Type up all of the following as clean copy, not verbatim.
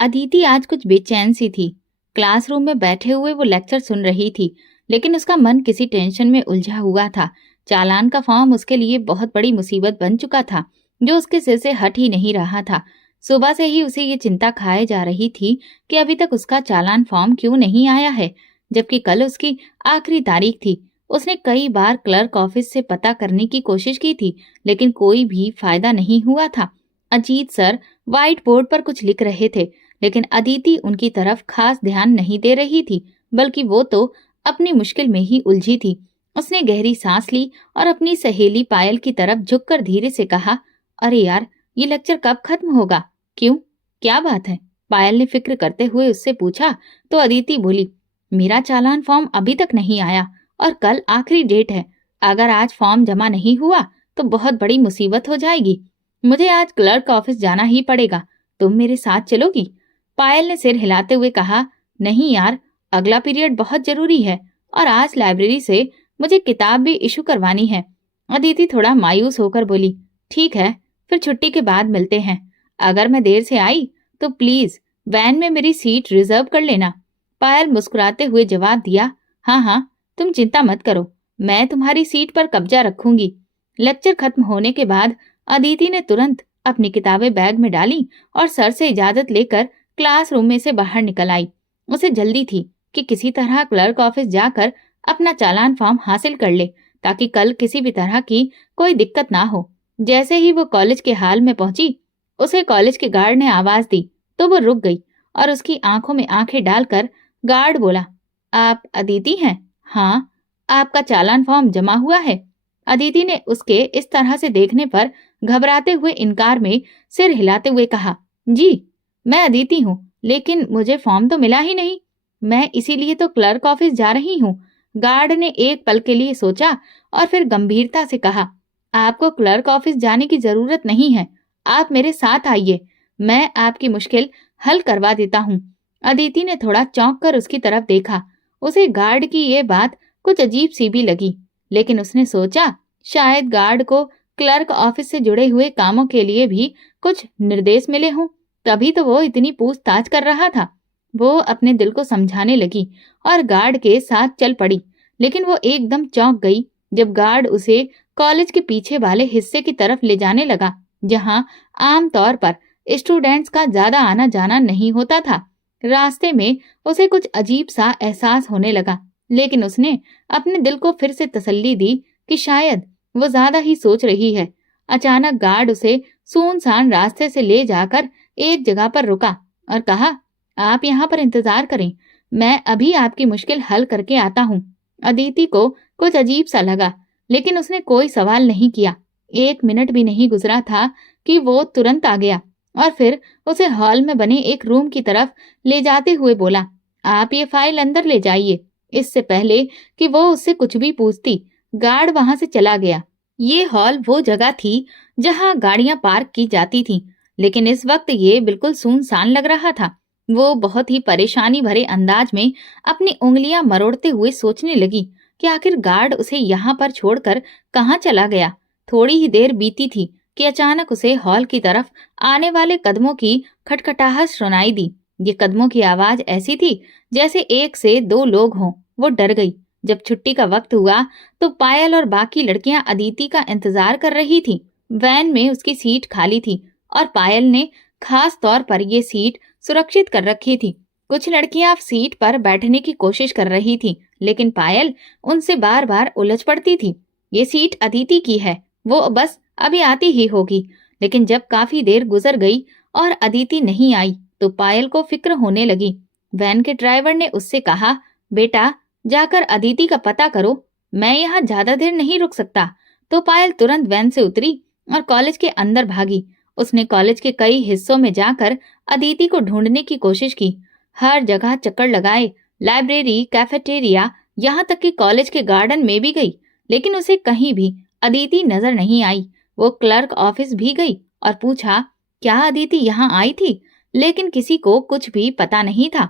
अदिति आज कुछ बेचैन सी थी। क्लासरूम में बैठे हुए वो लेक्चर सुन रही थी, लेकिन उसका मन किसी टेंशन में उलझा हुआ था। चालान का फॉर्म उसके लिए बहुत बड़ी मुसीबत बन चुका था, जो उसके सिर से हट ही नहीं रहा था। सुबह से ही उसे ये चिंता खाए जा रही थी कि अभी तक उसका चालान फॉर्म क्यों नहीं आया है, जबकि कल उसकी आखिरी तारीख थी। उसने कई बार क्लर्क ऑफिस से पता करने की कोशिश की थी, लेकिन कोई भी फायदा नहीं हुआ था। अजीत सर व्हाइट बोर्ड पर कुछ लिख रहे थे, लेकिन अदिति उनकी तरफ खास ध्यान नहीं दे रही थी, बल्कि वो तो अपनी मुश्किल में ही उलझी थी। उसने गहरी सांस ली और अपनी सहेली पायल की तरफ झुककर धीरे से कहा, अरे यार, ये लेक्चर कब खत्म होगा? क्यों, क्या बात है? पायल ने फिक्र करते हुए उससे पूछा तो अदिति बोली, मेरा चालान फॉर्म अभी तक नहीं आया और कल आखिरी डेट है। अगर आज फॉर्म जमा नहीं हुआ तो बहुत बड़ी मुसीबत हो जाएगी। मुझे आज क्लर्क ऑफिस जाना ही पड़ेगा। तुम मेरे साथ चलोगी? पायल ने सिर हिलाते हुए कहा, नहीं यार, अगला पीरियड बहुत जरूरी है और आज लाइब्रेरी से मुझे किताब भी इशू करवानी है। अदिति थोड़ा मायूस होकर बोली, ठीक है, फिर छुट्टी के बाद मिलते हैं। अगर मैं देर से आई तो प्लीज वैन में मेरी सीट रिजर्व कर लेना। पायल मुस्कुराते हुए जवाब दिया, हाँ हाँ, तुम चिंता मत करो, मैं तुम्हारी सीट पर कब्जा रखूंगी। लेक्चर खत्म होने के बाद अदिति ने तुरंत अपनी किताबें बैग में डाली और सर से इजाजत लेकर क्लासरूम में से बाहर निकल आई। उसे जल्दी थी कि किसी तरह क्लर्क ऑफिस जाकर अपना चालान फॉर्म हासिल कर ले, ताकि कल किसी भी तरह की कोई दिक्कत ना हो। जैसे ही वो कॉलेज के हाल में पहुंची, उसे कॉलेज के गार्ड ने आवाज दी तो वो रुक गई और उसकी आंखों में आंखें डालकर गार्ड बोला, आप अदिति हैं? हाँ। आपका चालान फॉर्म जमा हुआ है? अदिति ने उसके इस तरह से देखने पर घबराते हुए इनकार में सिर हिलाते हुए कहा, जी, मैं अदिति हूँ, लेकिन मुझे फॉर्म तो मिला ही नहीं। मैं इसीलिए तो क्लर्क ऑफिस जा रही हूँ। गार्ड ने एक पल के लिए सोचा और फिर गंभीरता से कहा, आपको क्लर्क ऑफिस जाने की जरूरत नहीं है। आप मेरे साथ आइए, मैं आपकी मुश्किल हल करवा देता हूँ। अदिति ने थोड़ा चौंक कर उसकी तरफ देखा। उसे गार्ड की ये बात कुछ अजीब सी भी लगी, लेकिन उसने सोचा शायद गार्ड को क्लर्क ऑफिस से जुड़े हुए कामों के लिए भी कुछ निर्देश मिले हों, तभी तो वो इतनी पूछताछ कर रहा था। वो अपने दिल को समझाने लगी और गार्ड के साथ चल पड़ी, लेकिन वो एकदम चौंक गई जब गार्ड उसे कॉलेज के पीछे वाले हिस्से की तरफ ले जाने लगा, जहां आमतौर पर स्टूडेंट्स का ज्यादा आना जाना नहीं होता था। रास्ते में उसे कुछ अजीब सा एहसास होने लगा, लेकिन उसने अपने दिल को फिर से तसल्ली दी कि शायद वो ज्यादा ही सोच रही है। अचानक गार्ड उसे सुनसान रास्ते से ले जाकर एक जगह पर रुका और कहा, आप यहाँ पर इंतजार करें, मैं अभी आपकी मुश्किल हल करके आता हूँ। अदिति को कुछ अजीब सा लगा, लेकिन उसने कोई सवाल नहीं किया। 1 मिनट भी नहीं गुजरा था कि वो तुरंत आ गया और फिर उसे हॉल में बने एक रूम की तरफ ले जाते हुए बोला, आप ये फाइल अंदर ले जाइए। इससे पहले कि वो उससे कुछ भी पूछती, गार्ड वहां से चला गया। ये हॉल वो जगह थी जहां गाड़ियां पार्क की जाती थीं, लेकिन इस वक्त ये बिल्कुल सुनसान लग रहा था। वो बहुत ही परेशानी भरे अंदाज में अपनी उंगलियां मरोड़ते हुए सोचने लगी कि आखिर गार्ड उसे यहाँ पर छोड़कर कहाँ चला गया। थोड़ी ही देर बीती थी कि अचानक उसे हॉल की तरफ आने वाले कदमों की खटखटाहट सुनाई दी। ये कदमों की आवाज ऐसी थी जैसे 1 से 2 लोग हों। वो डर गई। जब छुट्टी का वक्त हुआ तो पायल और बाकी लड़कियां अदिति का इंतजार कर रही थीं। वैन में उसकी सीट खाली थी और पायल ने खास तौर पर ये सीट सुरक्षित कर रखी थी। कुछ लड़कियां सीट पर बैठने की कोशिश कर रही थीं, लेकिन पायल उनसे बार बार उलझ पड़ती थी। ये सीट अदिति की है, वो बस अभी आती ही होगी। लेकिन जब काफी देर गुजर गई और अदिति नहीं आई तो पायल को फिक्र होने लगी। वैन के ड्राइवर ने उससे कहा, बेटा, जाकर अदिति का पता करो, मैं यहाँ ज्यादा देर नहीं रुक सकता। तो पायल तुरंत वैन से उतरी और कॉलेज के अंदर भागी। उसने कॉलेज के कई हिस्सों में जाकर अदिति को ढूंढने की कोशिश की। हर जगह चक्कर लगाए, लाइब्रेरी, कैफेटेरिया, यहाँ तक कि कॉलेज के गार्डन में भी गई, लेकिन उसे कहीं भी अदिति नजर नहीं आई। वो क्लर्क ऑफिस भी गई और पूछा, क्या अदिति यहाँ आई थी? लेकिन किसी को कुछ भी पता नहीं था।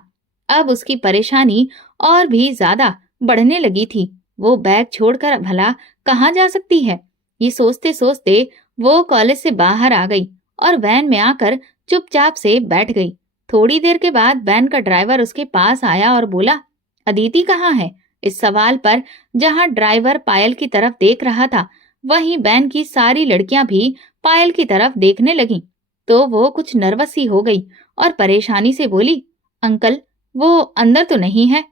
अब उसकी परेशानी और भी ज्यादा बढ़ने लगी थी। वो बैग छोड़कर भला कहाँ जा सकती है? ये सोचते सोचते वो कॉलेज से बाहर आ गई और वैन में आकर चुपचाप से बैठ गई। थोड़ी देर के बाद वैन का ड्राइवर उसके पास आया और बोला, अदिति कहाँ है? इस सवाल पर जहां ड्राइवर पायल की तरफ देख रहा था, वहीं वैन की सारी लड़कियां भी पायल की तरफ देखने लगीं। तो वो कुछ नर्वस सी हो गई और परेशानी से बोली, अंकल, वो अंदर तो नहीं है।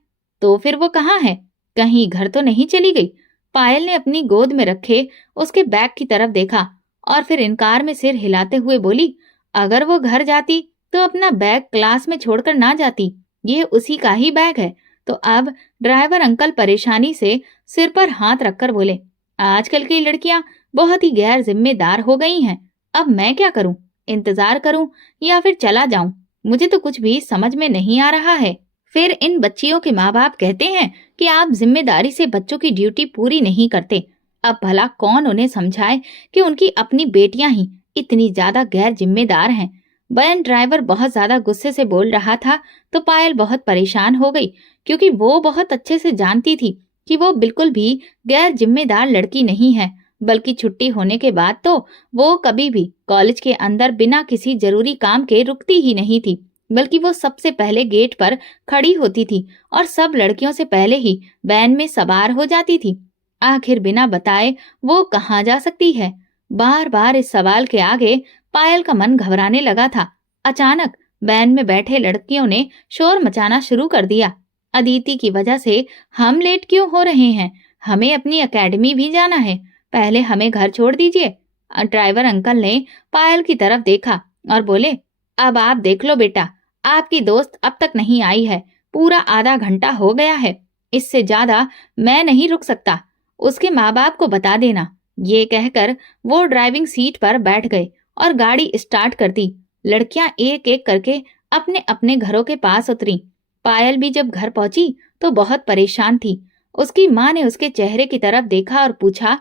तो फिर वो कहाँ है? कहीं घर तो नहीं चली गई? पायल ने अपनी गोद में रखे उसके बैग की तरफ देखा और फिर इनकार में सिर हिलाते हुए बोली, अगर वो घर जाती तो अपना बैग क्लास में छोड़कर ना जाती। ये उसी का ही बैग है। तो अब ड्राइवर अंकल परेशानी से सिर पर हाथ रखकर बोले, आजकल की लड़कियां बहुत ही गैर जिम्मेदार हो गई हैं। अब मैं क्या करूं? इंतजार करूं या फिर चला जाऊं? मुझे तो कुछ भी समझ में नहीं आ रहा है। फिर इन बच्चियों के माँ बाप कहते हैं कि आप जिम्मेदारी से बच्चों की ड्यूटी पूरी नहीं करते। अब भला कौन उन्हें समझाए कि उनकी अपनी बेटियां ही इतनी ज्यादा गैर जिम्मेदार हैं। वैन ड्राइवर बहुत ज्यादा गुस्से से बोल रहा था तो पायल बहुत परेशान हो गई, क्योंकि वो बहुत अच्छे से जानती थी कि वो बिल्कुल भी गैर जिम्मेदार लड़की नहीं है, बल्कि छुट्टी होने के बाद तो वो कभी भी कॉलेज के अंदर बिना किसी जरूरी काम के रुकती ही नहीं थी, बल्कि वो सबसे पहले गेट पर खड़ी होती थी और सब लड़कियों से पहले ही वैन में सवार हो जाती थी। आखिर बिना बताए वो कहाँ जा सकती है? बार बार इस सवाल के आगे पायल का मन घबराने लगा था। अचानक वैन में बैठे लड़कियों ने शोर मचाना शुरू कर दिया, अदिति की वजह से हम लेट क्यों हो रहे हैं? हमें अपनी एकेडमी भी जाना है, पहले हमें घर छोड़ दीजिए। ड्राइवर अंकल ने पायल की तरफ देखा और बोले, अब आप देख लो बेटा, आपकी दोस्त अब तक नहीं आई है, पूरा आधा घंटा हो गया है, इससे ज्यादा मैं नहीं रुक सकता। उसके माँ बाप को बता देना। ये कहकर वो ड्राइविंग सीट पर बैठ गए और गाड़ी स्टार्ट कर दी। लड़कियां एक एक करके अपने अपने घरों के पास उतरी। पायल भी जब घर पहुंची तो बहुत परेशान थी। उसकी माँ ने उसके चेहरे की तरफ देखा और पूछा,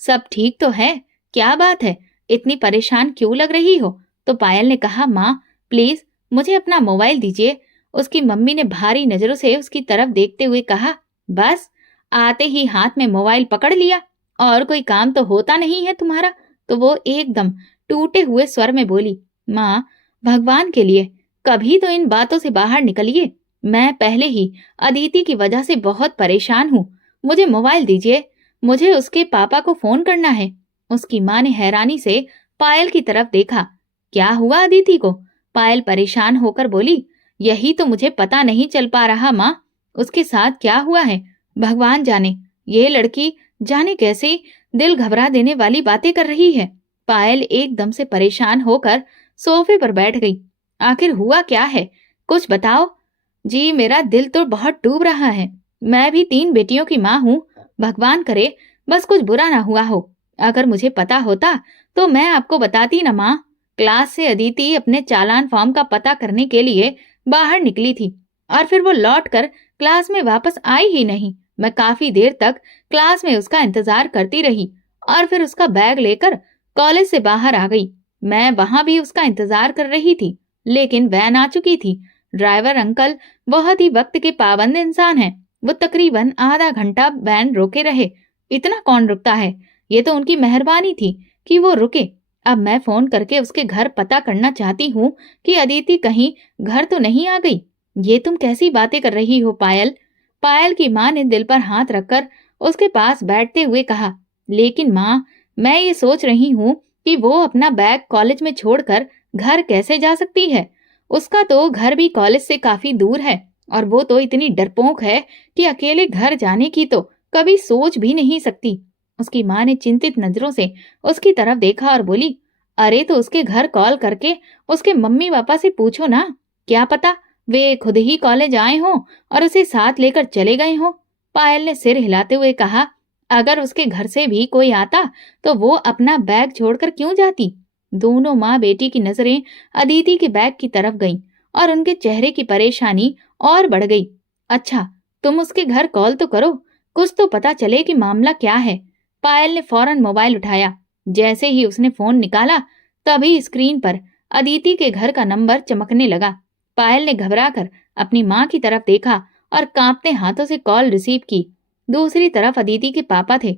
सब ठीक तो है? क्या बात है, इतनी परेशान क्यों लग रही हो? तो पायल ने कहा, माँ प्लीज मुझे अपना मोबाइल दीजिए। उसकी मम्मी ने भारी नजरों से उसकी तरफ देखते हुए कहा, बस आते ही हाथ में मोबाइल पकड़ लिया, और कोई काम तो होता नहीं है तुम्हारा? तो वो एकदम टूटे हुए स्वर में बोली, माँ भगवान के लिए कभी तो इन बातों से बाहर निकलिए। मैं पहले ही अदिति की वजह से बहुत परेशान हूँ। मुझे मोबाइल दीजिए, मुझे उसके पापा को फोन करना है। उसकी माँ ने हैरानी से पायल की तरफ देखा। क्या हुआ अदिति को? पायल परेशान होकर बोली, यही तो मुझे पता नहीं चल पा रहा माँ, उसके साथ क्या हुआ है? भगवान जाने, ये लड़की जाने कैसे दिल घबरा देने वाली बातें कर रही है। पायल एकदम से परेशान होकर सोफे पर बैठ गई। आखिर हुआ क्या है, कुछ बताओ। जी मेरा दिल तो बहुत डूब रहा है। मैं भी 3 बेटियों की माँ हूँ। भगवान करे बस कुछ बुरा ना हुआ हो। अगर मुझे पता होता तो मैं आपको बताती ना माँ। क्लास से अदिति अपने चालान फॉर्म का पता करने के लिए बाहर निकली थी और फिर वो लौटकर क्लास में वापस आई ही नहीं। मैं काफी देर तक क्लास में उसका इंतजार करती रही और फिर उसका बैग लेकर कॉलेज से बाहर आ गई। मैं वहां भी उसका इंतजार कर रही थी, लेकिन वैन आ चुकी थी। ड्राइवर अंकल बहुत ही वक्त के पाबंद इंसान हैं। वो तकरीबन आधा घंटा वैन रोके रहे। इतना कौन रुकता है? ये तो उनकी मेहरबानी थी कि वो रुके। अब मैं फोन करके उसके घर पता करना चाहती हूँ कि अदिति कहीं घर तो नहीं आ गई। ये तुम कैसी बातें कर रही हो पायल? पायल की माँ ने दिल पर हाथ रखकर उसके पास बैठते हुए कहा, लेकिन माँ मैं ये सोच रही हूँ कि वो अपना बैग कॉलेज में छोड़कर घर कैसे जा सकती है? उसका तो घर भी कॉलेज से काफी दूर है और वो तो इतनी डरपोक है कि अकेले घर जाने की तो कभी सोच भी नहीं सकती। उसकी माँ ने चिंतित नजरों से उसकी तरफ देखा और बोली, अरे तो उसके घर कॉल करके उसके मम्मी पापा से पूछो ना, क्या पता वे खुद ही कॉलेज आए हों और उसे साथ लेकर चले गए हों। पायल ने सिर हिलाते हुए कहा, अगर उसके घर से भी कोई आता तो वो अपना बैग छोड़कर क्यों जाती? दोनों माँ बेटी की नजरें अदिति के बैग की तरफ गईं और उनके चेहरे की परेशानी और बढ़ गई। अच्छा, तुम उसके घर कॉल तो करो, कुछ तो पता चले कि मामला क्या है। पायल ने फौरन मोबाइल उठाया। जैसे ही उसने फोन निकाला तभी स्क्रीन पर अदिति के घर का नंबर चमकने लगा। पायल ने घबराकर अपनी माँ की तरफ देखा और कांपते हाथों से कॉल रिसीव की। दूसरी तरफ अदिति के पापा थे।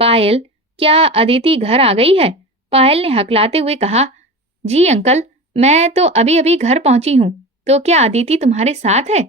पायल, क्या अदिति घर आ गई है? पायल ने हकलाते हुए कहा, जी अंकल, मैं तो अभी अभी घर पहुंची हूँ। तो क्या अदिति तुम्हारे साथ है?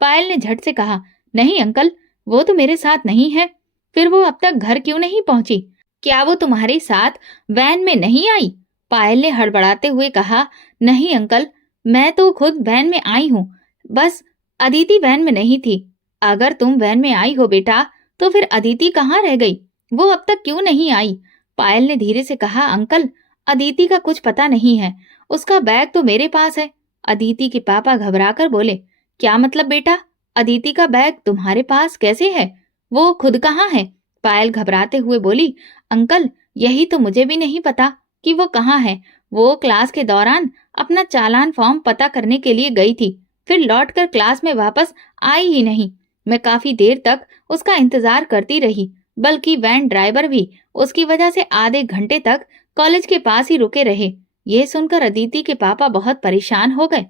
पायल ने झट से कहा। नहीं अंकल, वो तो मेरे साथ नहीं है। फिर वो अब तक घर क्यों नहीं पहुंची? क्या वो तुम्हारे साथ वैन में नहीं आई? पायल ने हड़बड़ाते हुए कहा। नहीं अंकल, मैं तो खुद वैन में आई हूँ, बस अदिति वैन में नहीं थी। अगर तुम वैन में आई हो बेटा, तो फिर अदिति कहाँ रह गई? वो अब तक क्यों नहीं आई? पायल ने धीरे से कहा। अंकल, अदिति का कुछ पता नहीं है, उसका बैग तो मेरे पास है। अदिति के पापा घबराकर बोले। क्या मतलब बेटा? अदिति का बैग तुम्हारे पास कैसे है? वो खुद कहाँ है? पायल घबराते हुए बोली। अंकल, यही तो मुझे भी नहीं पता कि वो कहाँ है। वो क्लास के दौरान अपना चालान फॉर्म पता करने के लिए गई थी, फिर लौटकर क्लास में वापस आई ही नहीं। मैं काफी देर तक उसका इंतजार करती रही, बल्कि वैन ड्राइवर भी उसकी वजह से आधे घंटे तक कॉलेज के पास ही रुके रहे। ये सुनकर अदिति के पापा बहुत परेशान हो गए।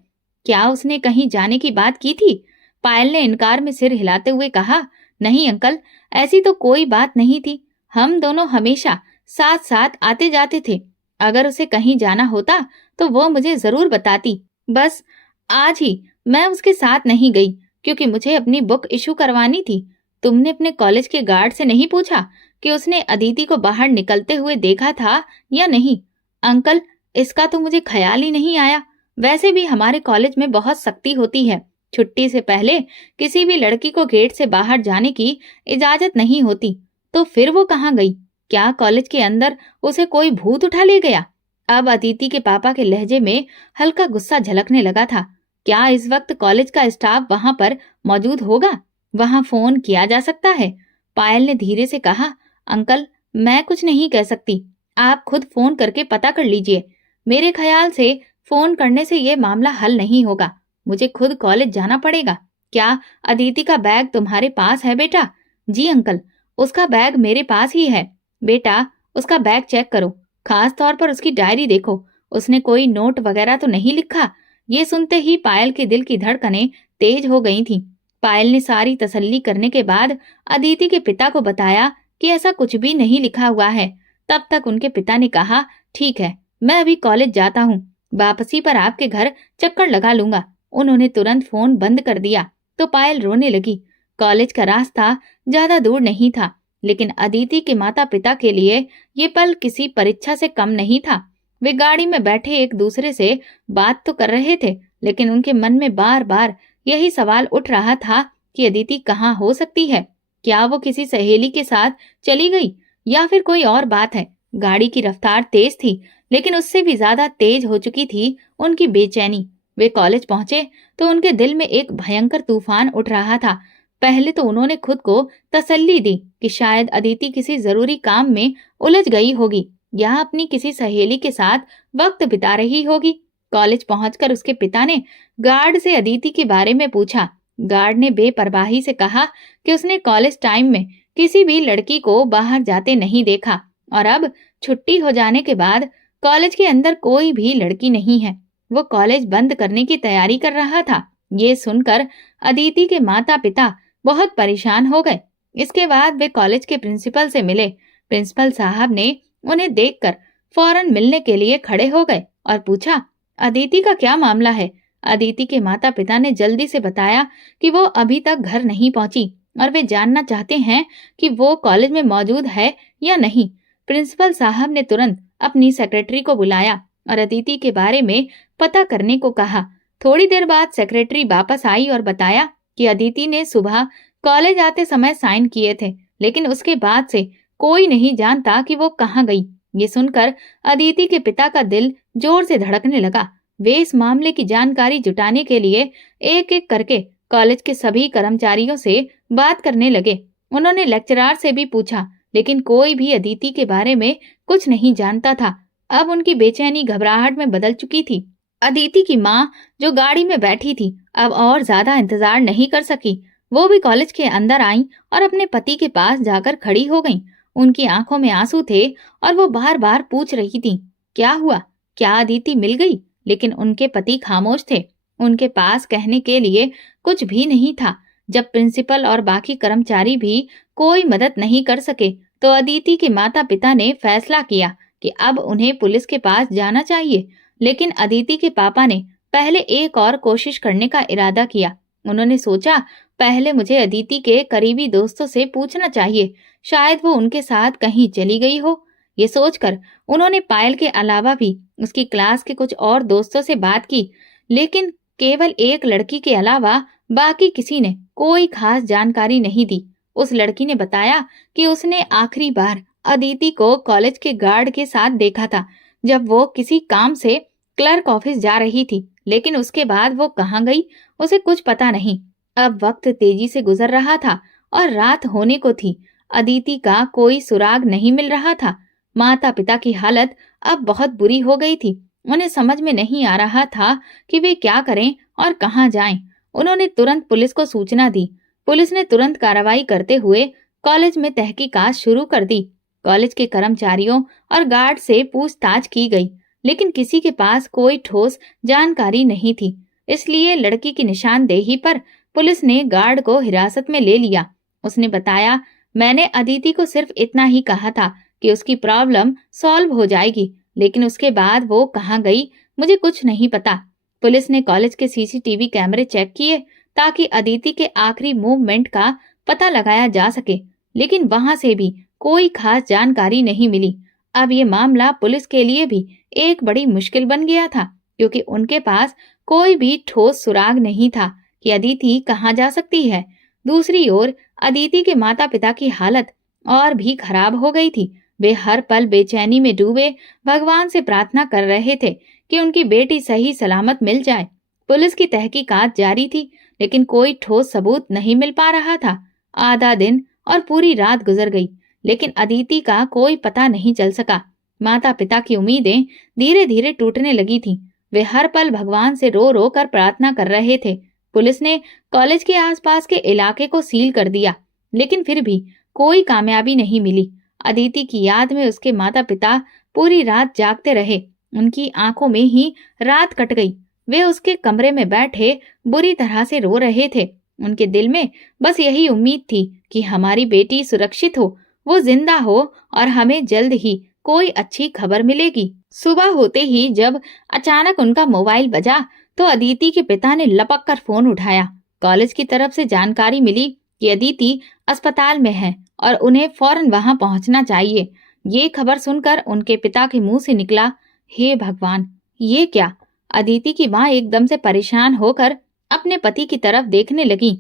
क्या उसने कहीं जाने की बात की थी? पायल ने इनकार में सिर हिलाते हुए कहा। नहीं अंकल, ऐसी तो कोई बात नहीं थी। हम दोनों हमेशा साथ साथ आते जाते थे। अगर उसे कहीं जाना होता तो वो मुझे जरूर बताती। बस आज ही मैं उसके साथ नहीं गई, क्योंकि मुझे अपनी बुक इशू करवानी थी। तुमने अपने कॉलेज के गार्ड से नहीं पूछा कि उसने अदिति को बाहर निकलते हुए देखा था या नहीं? अंकल, इसका तो मुझे ख्याल ही नहीं आया। वैसे भी हमारे कॉलेज में बहुत सख्ती होती है। छुट्टी से पहले किसी भी लड़की को गेट से बाहर जाने की इजाजत नहीं होती। तो फिर वो कहाँ गई? क्या कॉलेज के अंदर उसे कोई भूत उठा ले गया? अब अदिति के पापा के लहजे में हल्का गुस्सा झलकने लगा था। क्या इस वक्त कॉलेज का स्टाफ वहां पर मौजूद होगा? वहां फोन किया जा सकता है? पायल ने धीरे से कहा। अंकल, मैं कुछ नहीं कह सकती, आप खुद फोन करके पता कर लीजिए। मेरे ख्याल से फोन करने से ये मामला हल नहीं होगा। मुझे खुद कॉलेज जाना पड़ेगा। क्या अदिति का बैग तुम्हारे पास है बेटा? जी अंकल, उसका बैग मेरे पास ही है। बेटा, उसका बैग चेक करो, खास तौर पर उसकी डायरी देखो, उसने कोई नोट वगैरह तो नहीं लिखा? ये सुनते ही पायल के दिल की धड़कनें तेज हो गई थीं। पायल ने सारी तसल्ली करने के बाद अदिति के पिता को बताया कि ऐसा कुछ भी नहीं लिखा हुआ है। तब तक उनके पिता ने कहा, ठीक है, मैं अभी कॉलेज जाता हूँ, वापसी पर आपके घर चक्कर लगा लूंगा। उन्होंने तुरंत फोन बंद कर दिया तो पायल रोने लगी। कॉलेज का रास्ता ज्यादा दूर नहीं था, लेकिन अदिति के माता पिता के लिए ये पल किसी परीक्षा से कम नहीं था। वे गाड़ी में बैठे एक दूसरे से बात तो कर रहे थे, लेकिन उनके मन में बार बार यही सवाल उठ रहा था कि अदिति कहाँ हो सकती है? क्या वो किसी सहेली के साथ चली गई या फिर कोई और बात है? गाड़ी की रफ्तार तेज थी, लेकिन उससे भी ज्यादा तेज हो चुकी थी उनकी बेचैनी। वे कॉलेज पहुंचे तो उनके दिल में एक भयंकर तूफान उठ रहा था। पहले तो उन्होंने खुद को तसल्ली दी कि शायद अदिति किसी जरूरी काम में उलझ गई होगी या अपनी किसी सहेली के साथ वक्त बिता रही होगी। कॉलेज पहुंचकर उसके पिता ने गार्ड से अदिति के बारे में पूछा। गार्ड ने बेपरवाही से कहा कि उसने कॉलेज टाइम में किसी भी लड़की को बाहर जाते नहीं देखा और अब छुट्टी हो जाने के बाद कॉलेज के अंदर कोई भी लड़की नहीं है। वो कॉलेज बंद करने की तैयारी कर रहा था। ये सुनकर अदिति के माता पिता बहुत परेशान हो गए। इसके बाद वे कॉलेज के प्रिंसिपल से मिले। प्रिंसिपल साहब ने उन्हें देखकर फौरन मिलने के लिए खड़े हो गए और पूछा, अदिति का क्या मामला है? अदिति के माता पिता ने जल्दी से बताया कि वो अभी तक घर नहीं पहुंची और वे जानना चाहते हैं कि वो कॉलेज में मौजूद है या नहीं। प्रिंसिपल साहब ने तुरंत अपनी सेक्रेटरी को बुलाया और अदिति के बारे में पता करने को कहा। थोड़ी देर बाद सेक्रेटरी वापस आई और बताया कि अदिति ने सुबह कॉलेज आते समय साइन किए थे, लेकिन उसके बाद से कोई नहीं जानता कि वो कहाँ गई। ये सुनकर अदिति के पिता का दिल जोर से धड़कने लगा। वे इस मामले की जानकारी जुटाने के लिए एक एक करके कॉलेज के सभी कर्मचारियों से बात करने लगे। उन्होंने लेक्चरार से भी पूछा, लेकिन कोई भी अदिति के बारे में कुछ नहीं जानता था। अब उनकी बेचैनी घबराहट में बदल चुकी थी। अदिति की माँ, जो गाड़ी में बैठी थी, अब और ज्यादा इंतजार नहीं कर सकी। वो भी कॉलेज के अंदर आई और अपने पति के पास जाकर खड़ी हो गईं। उनकी आंखों में आंसू थे और वो बार बार पूछ रही थी, क्या हुआ? क्या अदिति मिल गई? लेकिन उनके पति खामोश थे। उनके पास कहने के लिए कुछ भी नहीं था। जब प्रिंसिपल और बाकी कर्मचारी भी कोई मदद नहीं कर सके, तो अदिति के माता पिता ने फैसला किया कि अब उन्हें पुलिस के पास जाना चाहिए। लेकिन अदिति के पापा ने पहले एक और कोशिश करने का इरादा किया। उन्होंने सोचा, पहले मुझे अदिति के करीबी दोस्तों से पूछना चाहिए, शायद वो उनके साथ कहीं चली गई हो। ये सोचकर उन्होंने पायल के अलावा भी उसकी क्लास के कुछ और दोस्तों से बात की, लेकिन केवल एक लड़की के अलावा बाकी किसी ने कोई खास जानकारी नहीं दी। उस लड़की ने बताया कि उसने आखिरी बार अदिति को कॉलेज के गार्ड के साथ देखा था, जब वो किसी काम से क्लर्क ऑफिस जा रही थी, लेकिन उसके बाद वो कहाँ गई उसे कुछ पता नहीं। अब वक्त तेजी से गुजर रहा था और रात होने को थी। अदिति का कोई सुराग नहीं मिल रहा था। माता पिता की हालत अब बहुत बुरी हो गई थी। उन्हें समझ में नहीं आ रहा था कि वे क्या करें और कहाँ जाएं। उन्होंने तुरंत पुलिस को सूचना दी। पुलिस ने तुरंत कार्रवाई करते हुए कॉलेज में तहकीकात शुरू कर दी। कॉलेज के कर्मचारियों और गार्ड से पूछताछ की गई, लेकिन किसी के पास कोई ठोस जानकारी नहीं थी। इसलिए लड़की की निशानदेही पर पुलिस ने गार्ड को हिरासत में ले लिया। उसने बताया, मैंने अदिति को सिर्फ इतना ही कहा था कि उसकी प्रॉब्लम सॉल्व हो जाएगी, लेकिन उसके बाद वो कहाँ गई मुझे कुछ नहीं पता। पुलिस ने कॉलेज के सीसीटीवी कैमरे चेक किए ताकि अदिति के आखिरी मूवमेंट का पता लगाया जा सके, लेकिन वहां से भी कोई खास जानकारी नहीं मिली। अब ये मामला पुलिस के लिए भी एक बड़ी मुश्किल बन गया था, क्योंकि उनके पास कोई भी ठोस सुराग नहीं था कि अदिति कहाँ जा सकती है। दूसरी ओर अदिति के माता पिता की हालत और भी खराब हो गई थी। वे हर पल बेचैनी में डूबे भगवान से प्रार्थना कर रहे थे कि उनकी बेटी सही सलामत मिल जाए। पुलिस की तहकीकात जारी थी, लेकिन कोई ठोस सबूत नहीं मिल पा रहा था। आधा दिन और पूरी रात गुजर गई, लेकिन अदिति का कोई पता नहीं चल सका। माता पिता की उम्मीदें धीरे धीरे टूटने लगी थीं। वे हर पल भगवान से रो रो कर प्रार्थना कर रहे थे। पुलिस ने कॉलेज के आसपास के इलाके को सील कर दिया, लेकिन फिर भी कोई कामयाबी नहीं मिली। अदिति की याद में उसके माता पिता पूरी रात जागते रहे। उनकी आंखों में ही रात कट गई। वे उसके कमरे में बैठे बुरी तरह से रो रहे थे। उनके दिल में बस यही उम्मीद थी कि हमारी बेटी सुरक्षित हो, वो जिंदा हो और हमें जल्द ही कोई अच्छी खबर मिलेगी। सुबह होते ही जब अचानक उनका मोबाइल बजा तो अदिति के पिता ने लपक कर फोन उठाया। कॉलेज की तरफ से जानकारी मिली कि अदिति अस्पताल में है और उन्हें फौरन वहां पहुंचना चाहिए। ये खबर सुनकर उनके पिता के मुंह से निकला, हे भगवान, ये क्या? अदिति की माँ एकदम से परेशान होकर अपने पति की तरफ देखने लगी।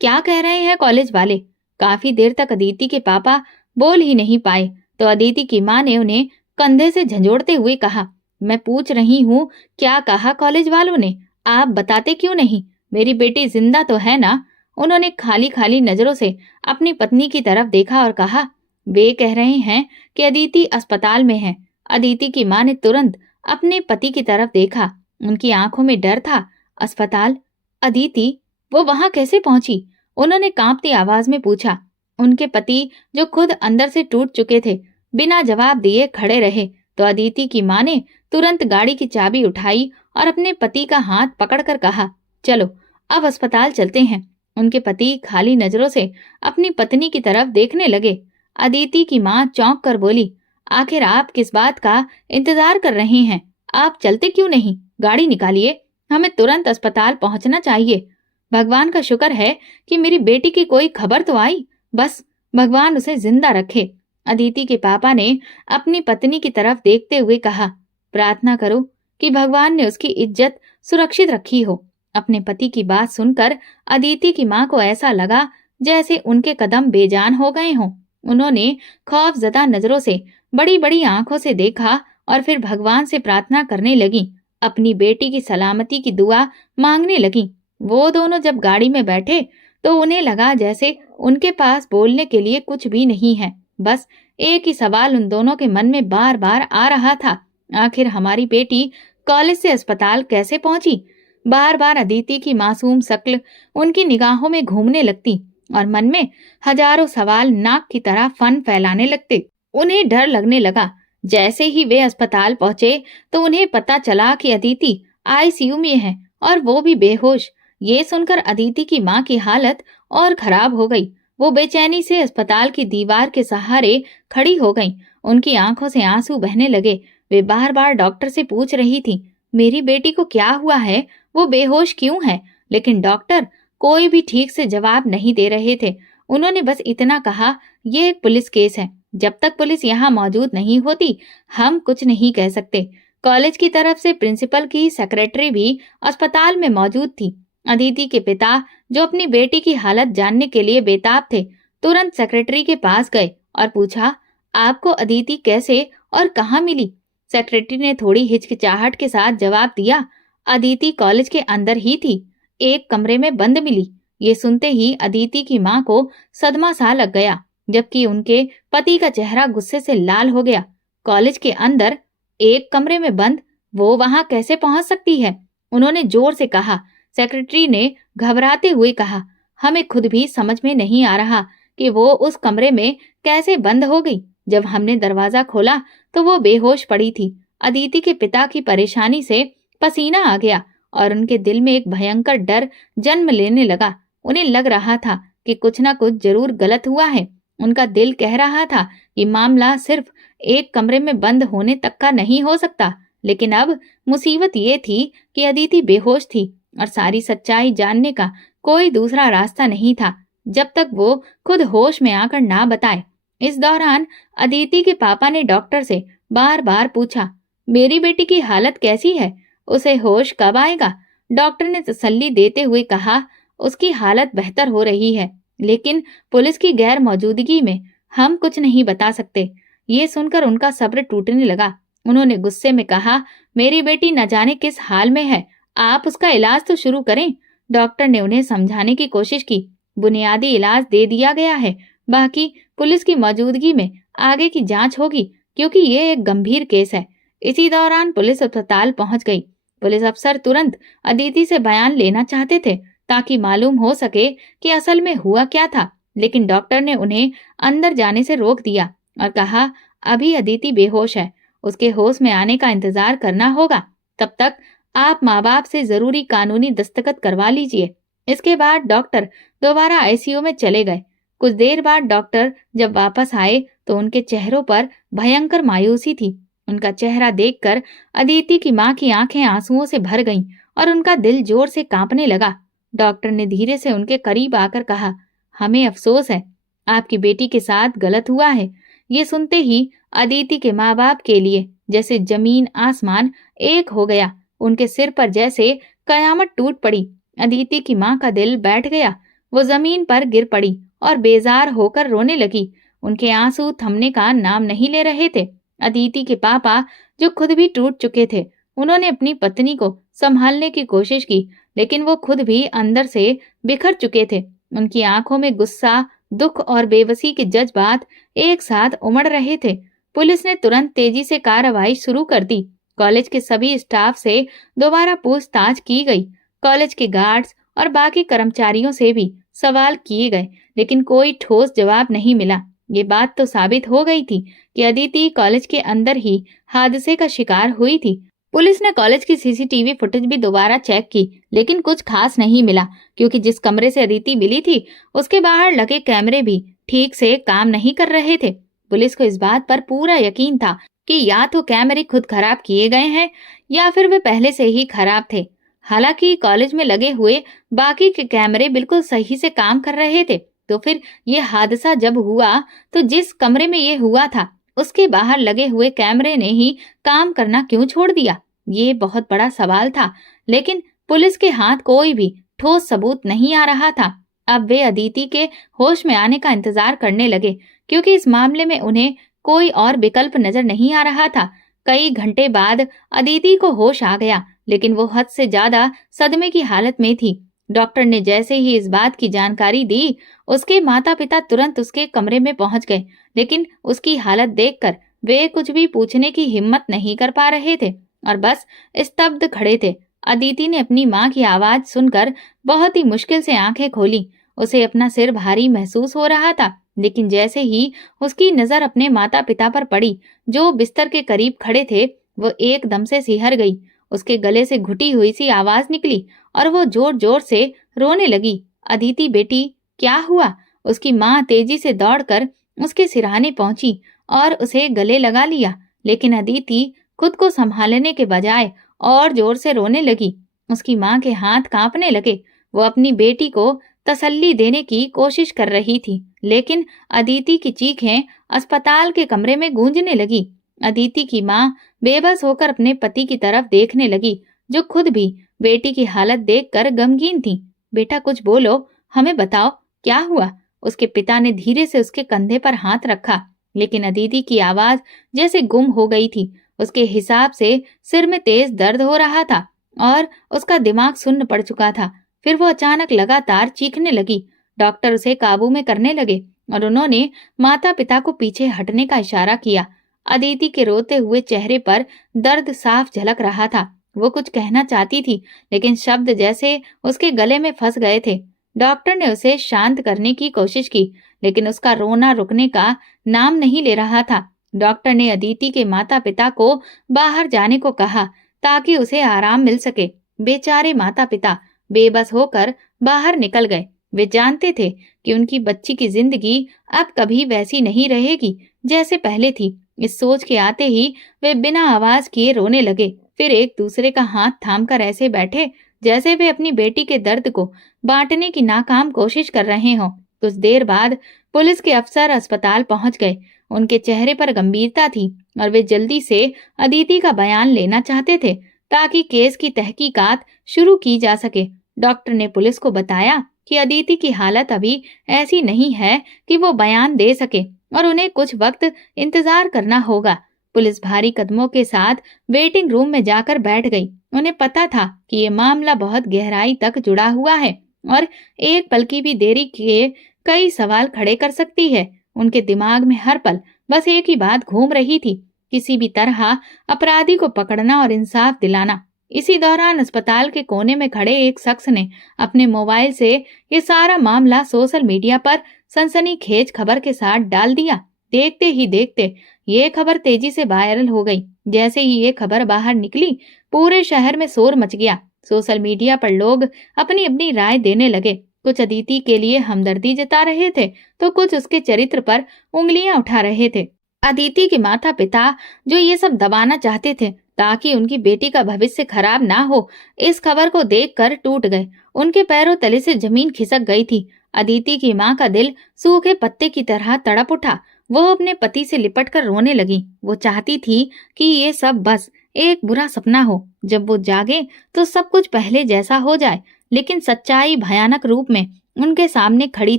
क्या कह रहे हैं कॉलेज वाले? काफी देर तक अदिति के पापा बोल ही नहीं पाए तो अदिति की माँ ने उन्हें कंधे से झंझोड़ते हुए कहा, मैं पूछ रही हूँ, क्या कहा कॉलेज वालों ने? आप बताते क्यों नहीं? मेरी बेटी जिंदा तो है ना? उन्होंने खाली खाली नजरों से अपनी पत्नी की तरफ देखा और कहा, वे कह रहे हैं कि अदिति अस्पताल में है। अदिति की माँ ने तुरंत अपने पति की तरफ देखा। उनकी आंखों में डर था। अस्पताल? अदिति? वो वहां कैसे पहुंची? उन्होंने कांपती आवाज में पूछा। उनके पति, जो खुद अंदर से टूट चुके थे, बिना जवाब दिए खड़े रहे तो अदिति की माँ ने तुरंत गाड़ी की चाबी उठाई और अपने पति का हाथ पकड़कर कहा, चलो अब अस्पताल चलते हैं। उनके पति खाली नजरों से अपनी पत्नी की तरफ देखने लगे। अदिति की माँ चौंक कर बोली, आखिर आप किस बात का इंतजार कर रहे हैं? आप चलते क्यों नहीं? गाड़ी निकालिए, हमें तुरंत अस्पताल पहुंचना चाहिए। भगवान का शुक्र है कि मेरी बेटी की कोई खबर तो आई, बस भगवान उसे जिंदा रखे। अदिति के पापा ने अपनी पत्नी की तरफ देखते हुए कहा, प्रार्थना करो कि भगवान ने उसकी इज्जत सुरक्षित रखी हो। अपने पति की बात सुनकर अदिति की माँ को ऐसा लगा जैसे उनके कदम बेजान हो गए हों। उन्होंने खौफजदा नजरों से बड़ी बड़ी आंखों से देखा और फिर भगवान से प्रार्थना करने लगी। अपनी बेटी की सलामती की दुआ मांगने लगी। वो दोनों जब गाड़ी में बैठे तो उन्हें लगा जैसे उनके पास बोलने के लिए कुछ भी नहीं है। बस एक ही सवाल उन दोनों के मन में बार बार आ रहा था, आखिर हमारी बेटी कॉलेज से अस्पताल कैसे पहुंची? बार बार अदिति की मासूम शक्ल उनकी निगाहों में घूमने लगती और मन में हजारों सवाल नाक की तरह फन फैलाने लगते। उन्हें डर लगने लगा। जैसे ही वे अस्पताल पहुंचे तो उन्हें पता चला कि अदिति आईसीयू में है और वो भी बेहोश। ये सुनकर अदिति की माँ की हालत और खराब हो गई। वो बेचैनी से अस्पताल की दीवार के सहारे खड़ी हो गईं। उनकी आंखों से आंसू बहने लगे। वे बार बार डॉक्टर से पूछ रही थी, मेरी बेटी को क्या हुआ है? वो बेहोश क्यों है? लेकिन डॉक्टर कोई भी ठीक से जवाब नहीं दे रहे थे। उन्होंने बस इतना कहा, ये एक पुलिस केस है। जब तक पुलिस यहाँ मौजूद नहीं होती, हम कुछ नहीं कह सकते। कॉलेज की तरफ से प्रिंसिपल की सेक्रेटरी भी अस्पताल में मौजूद थी। अदिति के पिता, जो अपनी बेटी की हालत जानने के लिए बेताब थे, तुरंत सेक्रेटरी के पास गए और पूछा, आपको अदिति कैसे और कहाँ मिली? सेक्रेटरी ने थोड़ी हिचकिचाहट के साथ जवाब दिया, अदिति कॉलेज के अंदर ही थी, एक कमरे में बंद मिली। ये सुनते ही अदिति की मां को सदमा सा लग गया, जबकि उनके पति का चेहरा गुस्से से लाल हो गया। कॉलेज के अंदर एक कमरे में बंद, वो वहां कैसे पहुंच सकती है? उन्होंने जोर से कहा। सेक्रेटरी ने घबराते हुए कहा, हमें खुद भी समझ में नहीं आ रहा कि वो उस कमरे में कैसे बंद हो गई। जब हमने दरवाजा खोला तो वो बेहोश पड़ी थी। अदिति के पिता की परेशानी से पसीना आ गया और उनके दिल में एक भयंकर डर जन्म लेने लगा। उन्हें लग रहा था कि कुछ ना कुछ जरूर गलत हुआ है। उनका दिल कह रहा था कि मामला सिर्फ एक कमरे में बंद होने तक का नहीं हो सकता। लेकिन अब मुसीबत ये थी कि अदिति बेहोश थी और सारी सच्चाई जानने का कोई दूसरा रास्ता नहीं था जब तक वो खुद होश में आकर ना बताए। इस दौरान अदिति के पापा ने डॉक्टर से बार बार पूछा, मेरी बेटी की हालत कैसी है? उसे होश कब आएगा? डॉक्टर ने तसल्ली देते हुए कहा, उसकी हालत बेहतर हो रही है, लेकिन पुलिस की गैर मौजूदगी में हम कुछ नहीं बता सकते। ये सुनकर उनका सब्र टूटने लगा। उन्होंने गुस्से में कहा, मेरी बेटी न जाने किस हाल में है, आप उसका इलाज तो शुरू करें। डॉक्टर ने उन्हें समझाने की कोशिश की। बुनियादी इलाज दे दिया गया है, बाकी पुलिस की मौजूदगी में आगे की जांच होगी, क्योंकि ये एक गंभीर केस है। इसी दौरान पुलिस अस्पताल पहुंच गई। पुलिस अफसर तुरंत अदिति से बयान लेना चाहते थे ताकि मालूम हो सके कि असल में हुआ क्या था, लेकिन डॉक्टर ने उन्हें अंदर जाने से रोक दिया और कहा, अभी अदिति बेहोश है, उसके होश में आने का इंतजार करना होगा। तब तक आप माँ बाप से जरूरी कानूनी दस्तखत करवा लीजिए। इसके बाद डॉक्टर दोबारा आईसीयू में चले गए। कुछ देर बाद डॉक्टर जब वापस आए तो उनके चेहरों पर भयंकर मायूसी थी। उनका चेहरा देखकर अदिति की मां की आंखें आंसुओं से भर गईं और उनका दिल जोर से कांपने लगा। डॉक्टर ने धीरे से उनके करीब आकर कहा, हमें अफसोस है, आपकी बेटी के साथ गलत हुआ है। ये सुनते ही अदिति के माँ बाप के लिए जैसे जमीन आसमान एक हो गया। उनके सिर पर जैसे कयामत टूट पड़ी। अदिति की माँ का दिल बैठ गया। वो जमीन पर गिर पड़ी और बेजार होकर रोने लगी। उनके आंसू थमने का नाम नहीं ले रहे थे। अदिति के पापा, जो खुद भी टूट चुके थे, उन्होंने अपनी पत्नी को संभालने की कोशिश की, लेकिन वो खुद भी अंदर से बिखर चुके थे। उनकी आंखों में गुस्सा, दुख और बेबसी के जज्बात एक साथ उमड़ रहे थे। पुलिस ने तुरंत तेजी से कार्रवाई शुरू कर दी। कॉलेज के सभी स्टाफ से दोबारा पूछताछ की गई। कॉलेज के गार्ड्स और बाकी कर्मचारियों से भी सवाल किए गए, लेकिन कोई ठोस जवाब नहीं मिला। ये बात तो साबित हो गई थी कि अदिति कॉलेज के अंदर ही हादसे का शिकार हुई थी। पुलिस ने कॉलेज की सीसीटीवी फुटेज भी दोबारा चेक की, लेकिन कुछ खास नहीं मिला, क्योंकि जिस कमरे से अदिति मिली थी उसके बाहर लगे कैमरे भी ठीक से काम नहीं कर रहे थे। पुलिस को इस बात पर पूरा यकीन था कि या तो कैमरे खुद खराब किए गए हैं या फिर वे पहले से ही खराब थे। हालांकि कॉलेज में लगे हुए बाकी के कैमरे बिल्कुल सही से काम कर रहे थे, तो फिर ये हादसा जब हुआ तो जिस कमरे में ये हुआ था उसके बाहर लगे हुए कैमरे ने ही काम करना क्यों छोड़ दिया? ये बहुत बड़ा सवाल था, लेकिन पुलिस के हाथ कोई भी ठोस सबूत नहीं आ रहा था। अब वे अदिति के होश में आने का इंतजार करने लगे, क्योंकि इस मामले में उन्हें कोई और विकल्प नजर नहीं आ रहा था। कई घंटे बाद अदिति को होश आ गया, लेकिन वो हद से ज्यादा सदमे की हालत में थी। डॉक्टर ने जैसे ही इस बात की जानकारी दी, उसके माता पिता तुरंत उसके कमरे में पहुंच गए, लेकिन उसकी हालत देखकर वे कुछ भी पूछने की हिम्मत नहीं कर पा रहे थे और बस स्तब्ध खड़े थे। अदिति ने अपनी माँ की आवाज सुनकर बहुत ही मुश्किल से आंखें खोली। उसे अपना सिर भारी महसूस हो रहा था, लेकिन जैसे ही उसकी नजर अपने माता पिता पर पड़ी, जो बिस्तर के करीब खड़े थे, वो एकदम से सिहर गई। उसके गले से घुटी हुई सी आवाज निकली और वो जोर जोर से रोने लगी। अदिति बेटी, क्या हुआ? उसकी माँ तेजी से दौड़कर उसके सिरहाने पहुंची और उसे गले लगा लिया, लेकिन अदिति खुद को संभालने के बजाय और जोर से रोने लगी। उसकी माँ के हाथ कांपने लगे। वो अपनी बेटी को तसल्ली देने की कोशिश कर रही थी, लेकिन अदिति की चीखें अस्पताल के कमरे में गूंजने लगी। अदिति की माँ बेबस होकर अपने पति की तरफ देखने लगी, जो खुद भी बेटी की हालत देखकर गमगीन थी। बेटा कुछ बोलो, हमें बताओ क्या हुआ? उसके पिता ने धीरे से उसके कंधे पर हाथ रखा, लेकिन अदिति की आवाज जैसे गुम हो गई थी। उसके हिसाब से सिर में तेज दर्द हो रहा था और उसका दिमाग सुन्न पड़ चुका था। फिर वो अचानक लगातार चीखने लगी। डॉक्टर उसे काबू में करने लगे और उन्होंने माता पिता को पीछे हटने का इशारा किया। अदिति के रोते हुए चेहरे पर दर्द साफ झलक रहा था। वो कुछ कहना चाहती थी, लेकिन शब्द जैसे उसके गले में फंस गए थे। डॉक्टर ने उसे शांत करने की कोशिश की, लेकिन उसका रोना रुकने का नाम नहीं ले रहा था। डॉक्टर ने अदिति के माता पिता को बाहर जाने को कहा ताकि उसे आराम मिल सके। बेचारे माता पिता बेबस होकर बाहर निकल गए। वे जानते थे कि उनकी बच्ची की जिंदगी अब कभी वैसी नहीं रहेगी जैसे पहले थी। इस सोच के आते ही वे बिना आवाज किए रोने लगे। फिर एक दूसरे का हाथ थामकर ऐसे बैठे जैसे वे अपनी बेटी के दर्द को बांटने की नाकाम कोशिश कर रहे हों। कुछ देर बाद पुलिस के अफसर अस्पताल पहुंच गए। उनके चेहरे पर गंभीरता थी और वे जल्दी से अदिति का बयान लेना चाहते थे ताकि केस की तहकीकात शुरू की जा सके। डॉक्टर ने पुलिस को बताया कि अदिति की हालत अभी ऐसी नहीं है कि वो बयान दे सके और उन्हें कुछ वक्त इंतजार करना होगा। पुलिस भारी कदमों के साथ वेटिंग रूम में जाकर बैठ गई। उन्हें पता था कि ये मामला बहुत गहराई तक जुड़ा हुआ है और एक पल की भी देरी के कई सवाल खड़े कर सकती है। उनके दिमाग में हर पल बस एक ही बात घूम रही थी, किसी भी तरह अपराधी को पकड़ना और इंसाफ दिलाना। इसी दौरान अस्पताल के कोने में खड़े एक शख्स ने अपने मोबाइल से ये सारा मामला सोशल मीडिया पर सनसनीखेज खबर के साथ डाल दिया। देखते ही देखते ये खबर तेजी से वायरल हो गई। जैसे ही ये खबर बाहर निकली, पूरे शहर में शोर मच गया। सोशल मीडिया पर लोग अपनी अपनी राय देने लगे। कुछ अदिति के लिए हमदर्दी जता रहे थे, तो कुछ उसके चरित्र पर उंगलियां उठा रहे थे। अदिति के माता पिता जो ये सब दबाना चाहते थे ताकि उनकी बेटी का भविष्य खराब ना हो, इस खबर को देखकर टूट गए। उनके पैरों तले से जमीन खिसक गई थी। अदिति की माँ का दिल सूखे पत्ते की तरह तड़प उठा। वो अपने पति से लिपटकर रोने लगी। वो चाहती थी कि ये सब बस एक बुरा सपना हो। जब वो जागे तो सब कुछ पहले जैसा हो जाए, लेकिन सच्चाई भयानक रूप में उनके सामने खड़ी